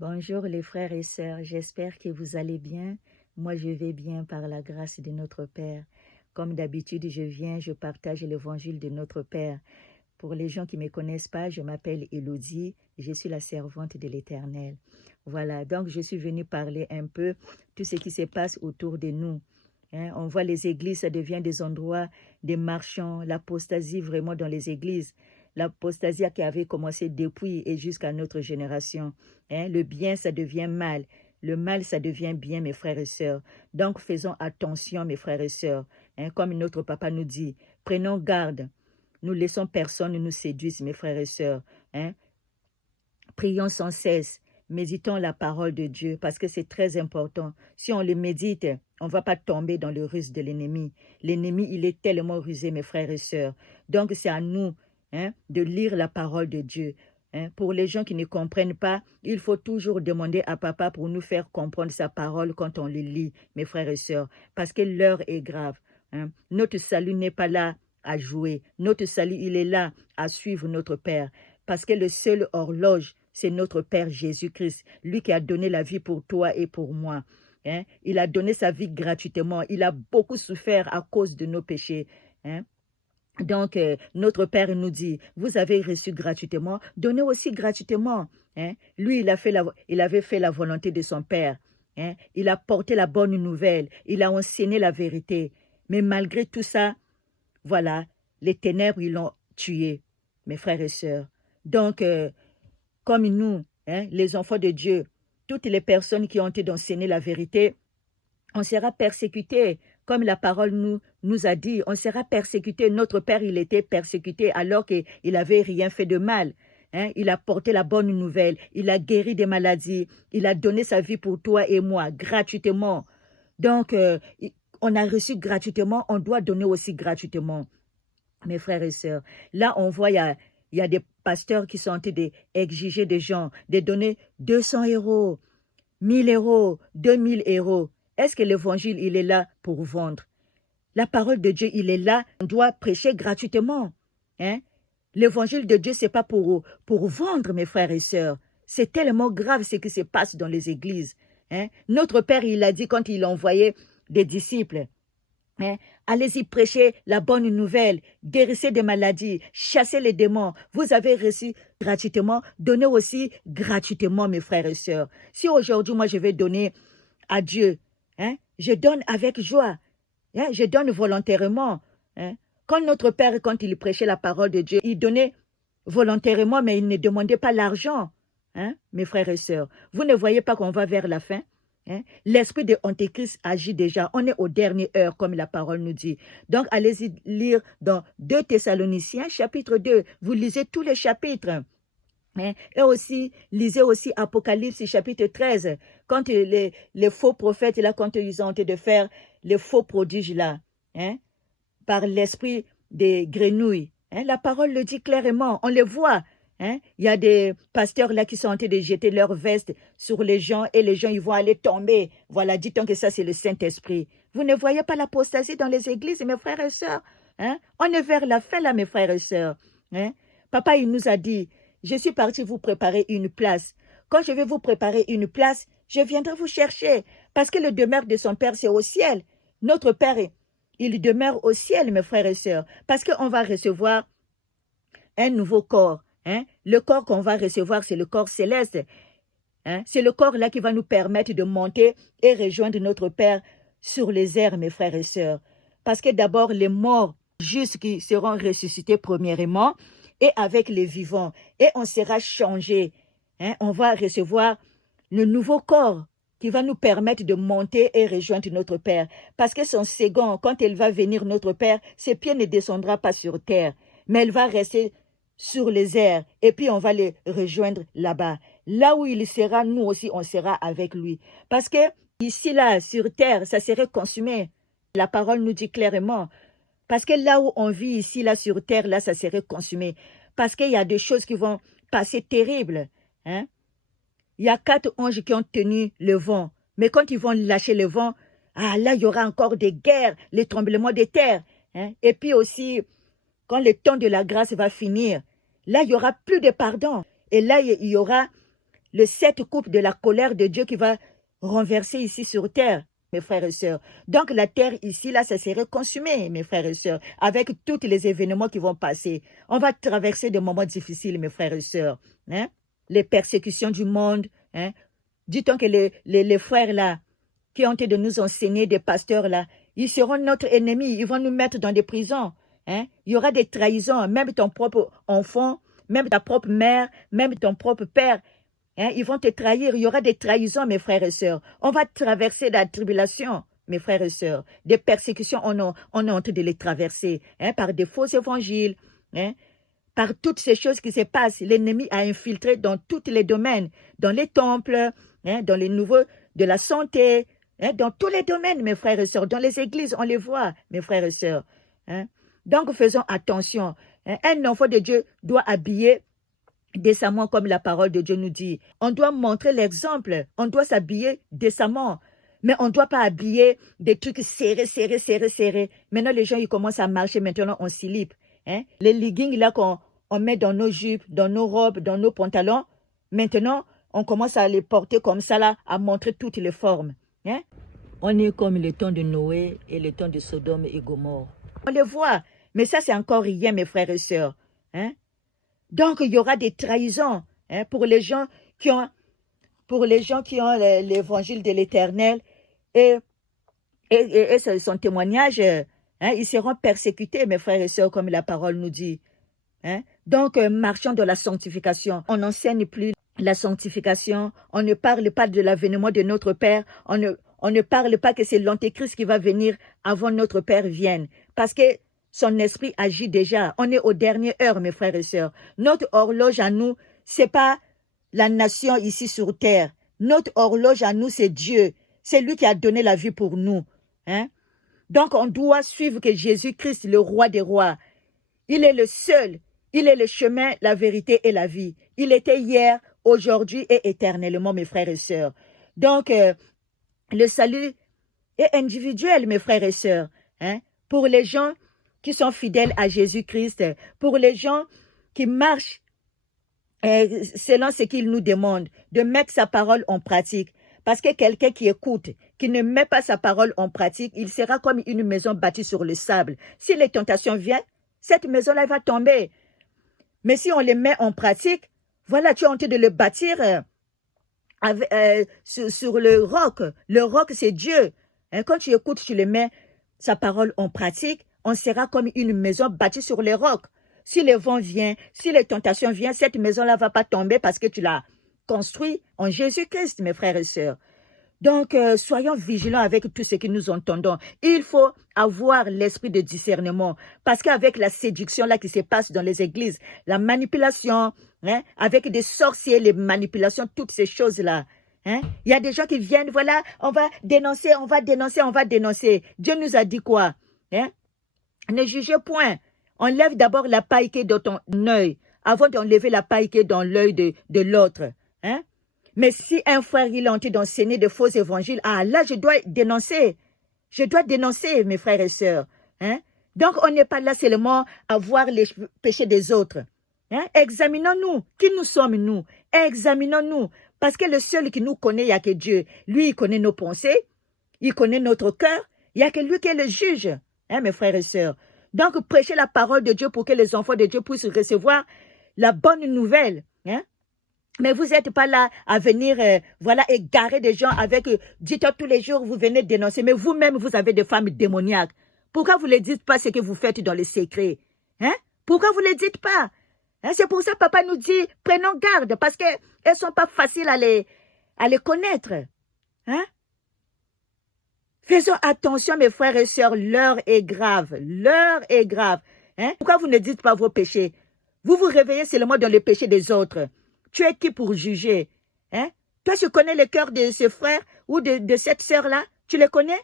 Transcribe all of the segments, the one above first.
Bonjour les frères et sœurs, j'espère que vous allez bien. Moi, je vais bien par la grâce de notre Père. Comme d'habitude, je partage l'évangile de notre Père. Pour les gens qui ne me connaissent pas, je m'appelle Élodie, je suis la servante de l'Éternel. Voilà, donc je suis venue parler un peu tout ce qui se passe autour de nous. On voit les églises, ça devient des endroits des marchands, l'apostasie vraiment dans les églises. L'apostasie qui avait commencé depuis et jusqu'à notre génération. Le bien, ça devient mal. Le mal, ça devient bien, mes frères et sœurs. Donc, faisons attention, mes frères et sœurs. Comme notre papa nous dit, prenons garde. Nous laissons personne nous séduire, mes frères et sœurs. Prions sans cesse. Méditons la parole de Dieu parce que c'est très important. Si on le médite, on ne va pas tomber dans le ruse de l'ennemi. L'ennemi, il est tellement rusé, mes frères et sœurs. Donc, c'est à nous de lire la parole de Dieu. Pour les gens qui ne comprennent pas, il faut toujours demander à papa pour nous faire comprendre sa parole quand on le lit, mes frères et sœurs, parce que l'heure est grave. Notre salut n'est pas là à jouer. Notre salut, il est là à suivre notre Père, parce que le seul horloge, c'est notre Père Jésus-Christ, lui qui a donné la vie pour toi et pour moi. Il a donné sa vie gratuitement. Il a beaucoup souffert à cause de nos péchés. Donc, notre Père nous dit, vous avez reçu gratuitement, donnez aussi gratuitement. Lui, il avait fait la volonté de son Père. Il a porté la bonne nouvelle. Il a enseigné la vérité. Mais malgré tout ça, voilà, les ténèbres, ils l'ont tué, mes frères et sœurs. Donc, comme nous, les enfants de Dieu, toutes les personnes qui ont été d'enseigner la vérité, on sera persécutés. Comme la parole nous a dit, on sera persécuté. Notre Père, il était persécuté alors qu'il n'avait rien fait de mal. Il a porté la bonne nouvelle. Il a guéri des maladies. Il a donné sa vie pour toi et moi, gratuitement. Donc, on a reçu gratuitement, on doit donner aussi gratuitement. Mes frères et sœurs, là, on voit, il y a des pasteurs qui sont en train d'exiger des gens de donner 200 €, 1000 €, 2000 €. Est-ce que l'évangile, il est là pour vendre? La parole de Dieu, il est là, on doit prêcher gratuitement. L'évangile de Dieu, ce n'est pas pour vendre, mes frères et sœurs. C'est tellement grave ce qui se passe dans les églises. Notre Père, il a dit quand il envoyait des disciples, allez-y prêcher la bonne nouvelle, guérissez des maladies, chassez les démons. Vous avez reçu gratuitement, donnez aussi gratuitement, mes frères et sœurs. Si aujourd'hui, moi, je vais donner à Dieu, je donne avec joie, je donne volontairement. Quand notre Père, quand il prêchait la parole de Dieu, il donnait volontairement, mais il ne demandait pas l'argent, mes frères et sœurs. Vous ne voyez pas qu'on va vers la fin? L'esprit de Antéchrist agit déjà. On est aux dernières heures, comme la parole nous dit. Donc, allez-y lire dans 2 Thessaloniciens, chapitre 2. Vous lisez tous les chapitres. Et aussi, lisez aussi Apocalypse, chapitre 13. Quand les faux prophètes, là, quand ils ont été de faire les faux prodiges, là, par l'esprit des grenouilles. La parole le dit clairement. On le voit. Il y a des pasteurs là qui sont en train de jeter leurs vestes sur les gens et les gens ils vont aller tomber. Voilà, dit-on que ça c'est le Saint-Esprit. Vous ne voyez pas l'apostasie dans les églises, mes frères et sœurs? On est vers la fin là, mes frères et sœurs. Papa, il nous a dit, je suis parti vous préparer une place. Quand je vais vous préparer une place, je viendrai vous chercher. Parce que le demeure de son Père, c'est au ciel. Notre Père, il demeure au ciel, mes frères et sœurs. Parce qu'on va recevoir un nouveau corps. Le corps qu'on va recevoir, c'est le corps céleste. C'est le corps là qui va nous permettre de monter et rejoindre notre Père sur les airs, mes frères et sœurs. Parce que d'abord, les morts justes qui seront ressuscités premièrement et avec les vivants. Et on sera changé. On va recevoir le nouveau corps qui va nous permettre de monter et rejoindre notre Père. Parce que son second, quand elle va venir, notre Père, ses pieds ne descendront pas sur terre, mais elle va rester sur les airs, et puis on va les rejoindre là-bas. Là où il sera, nous aussi, on sera avec lui. Parce que ici, là, sur terre, ça serait consumé. La parole nous dit clairement. Parce que là où on vit ici, là, sur terre, là, ça serait consumé. Parce qu'il y a des choses qui vont passer terribles. Il y a 4 anges qui ont tenu le vent. Mais quand ils vont lâcher le vent, là, il y aura encore des guerres, les tremblements de terre. Et puis aussi, quand le temps de la grâce va finir, là, il n'y aura plus de pardon. Et là, il y aura le 7 coupes de la colère de Dieu qui va renverser ici sur terre, mes frères et sœurs. Donc la terre ici, là, ça serait consumé, mes frères et sœurs, avec tous les événements qui vont passer. On va traverser des moments difficiles, mes frères et sœurs. Hein? Les persécutions du monde. Hein? Dit-on que les frères là, qui ont été de nous enseigner, des pasteurs là, ils seront notre ennemi, ils vont nous mettre dans des prisons. Hein? Il y aura des trahisons, même ton propre enfant, même ta propre mère, même ton propre père. Hein? Ils vont te trahir, il y aura des trahisons, mes frères et sœurs. On va traverser la tribulation, mes frères et sœurs. Des persécutions, on est en train de les traverser, hein? Par des faux évangiles, hein? Par toutes ces choses qui se passent. L'ennemi a infiltré dans tous les domaines, dans les temples, hein? Dans les nouveaux, de la santé, hein? Dans tous les domaines, mes frères et sœurs. Dans les églises, on les voit, mes frères et sœurs. Hein? Donc, faisons attention. Hein? Un enfant de Dieu doit habiller décemment comme la parole de Dieu nous dit. On doit montrer l'exemple. On doit s'habiller décemment. Mais on ne doit pas habiller des trucs serrés. Maintenant, les gens, ils commencent à marcher maintenant en slip. Hein? Les leggings là qu'on met dans nos jupes, dans nos robes, dans nos pantalons, maintenant, on commence à les porter comme ça là, à montrer toutes les formes. Hein? On est comme le temps de Noé et le temps de Sodome et Gomorrhe. On les voit, mais ça c'est encore rien, mes frères et sœurs. Hein? Donc il y aura des trahisons, hein, pour les gens qui ont l'évangile de l'Éternel et son témoignage, hein, ils seront persécutés, mes frères et sœurs, comme la parole nous dit. Hein? Donc marchons dans la sanctification. On n'enseigne plus la sanctification, on ne parle pas de l'avènement de notre Père, on ne parle pas que c'est l'Antéchrist qui va venir avant notre Père vienne, parce que son esprit agit déjà. On est aux dernières heures, mes frères et sœurs. Notre horloge à nous, c'est pas la nation ici sur terre. Notre horloge à nous, c'est Dieu. C'est lui qui a donné la vie pour nous. Hein? Donc, on doit suivre que Jésus-Christ, le roi des rois, il est le seul. Il est le chemin, la vérité et la vie. Il était hier, aujourd'hui et éternellement, mes frères et sœurs. Donc, le salut est individuel, mes frères et sœurs. Hein? Pour les gens qui sont fidèles à Jésus-Christ, pour les gens qui marchent selon ce qu'il nous demande, de mettre sa parole en pratique. Parce que quelqu'un qui écoute, qui ne met pas sa parole en pratique, il sera comme une maison bâtie sur le sable. Si les tentations viennent, cette maison-là va tomber. Mais si on les met en pratique, voilà, tu es en train de le bâtir sur le roc. Le roc, c'est Dieu. Hein, quand tu écoutes, tu le mets sa parole en pratique, on sera comme une maison bâtie sur les rocs. Si le vent vient, si les tentations viennent, cette maison-là ne va pas tomber parce que tu l'as construit en Jésus-Christ, mes frères et sœurs. Donc, soyons vigilants avec tout ce que nous entendons. Il faut avoir l'esprit de discernement. Parce qu'avec la séduction là qui se passe dans les églises, la manipulation, hein, avec des sorciers, les manipulations, toutes ces choses-là. Hein, il y a des gens qui viennent, voilà, on va dénoncer. Dieu nous a dit quoi? Hein? Ne jugez point. Enlève d'abord la paille qui est dans ton œil, avant d'enlever la paille qui est dans l'œil de l'autre. Hein? Mais si un frère, il est en train d'enseigner de faux évangiles, là, je dois dénoncer. Je dois dénoncer, mes frères et sœurs. Hein? Donc, on n'est pas là seulement à voir les péchés des autres. Hein? Examinons-nous. Qui nous sommes, nous? Examinons-nous. Parce que le seul qui nous connaît, il n'y a que Dieu. Lui, il connaît nos pensées. Il connaît notre cœur. Il n'y a que lui qui est le juge. Hein, mes frères et sœurs. Donc, prêchez la parole de Dieu pour que les enfants de Dieu puissent recevoir la bonne nouvelle. Hein? Mais vous n'êtes pas là à venir, voilà, égarer des gens avec, dites tous les jours, vous venez dénoncer, mais vous-même, vous avez des femmes démoniaques. Pourquoi vous ne les dites pas ce que vous faites dans les secrets? Hein? Pourquoi vous ne les dites pas? Hein? C'est pour ça que papa nous dit, prenons garde, parce qu'elles ne sont pas faciles à les connaître. Hein? Faisons attention, mes frères et sœurs, l'heure est grave. L'heure est grave. Hein? Pourquoi vous ne dites pas vos péchés? Vous vous réveillez seulement dans les péchés des autres. Tu es qui pour juger? Hein? Toi, tu connais le cœur de ce frère ou de cette sœur-là? Tu les connais?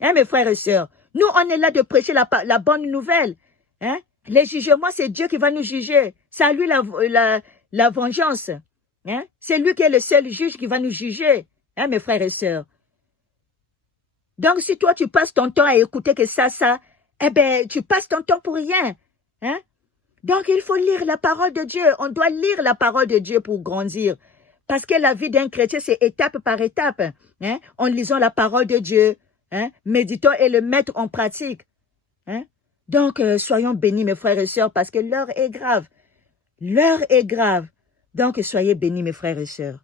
Hein, mes frères et sœurs? Nous, on est là de prêcher la bonne nouvelle. Hein? Les jugements, c'est Dieu qui va nous juger. C'est à lui la vengeance. Hein? C'est lui qui est le seul juge qui va nous juger. Hein, mes frères et sœurs? Donc, si toi, tu passes ton temps à écouter que ça, eh bien, tu passes ton temps pour rien. Hein? Donc, il faut lire la parole de Dieu. On doit lire la parole de Dieu pour grandir. Parce que la vie d'un chrétien, c'est étape par étape. Hein? En lisant la parole de Dieu, hein? Méditons et le mettre en pratique. Hein? Donc, soyons bénis, mes frères et sœurs, parce que l'heure est grave. L'heure est grave. Donc, soyez bénis, mes frères et sœurs.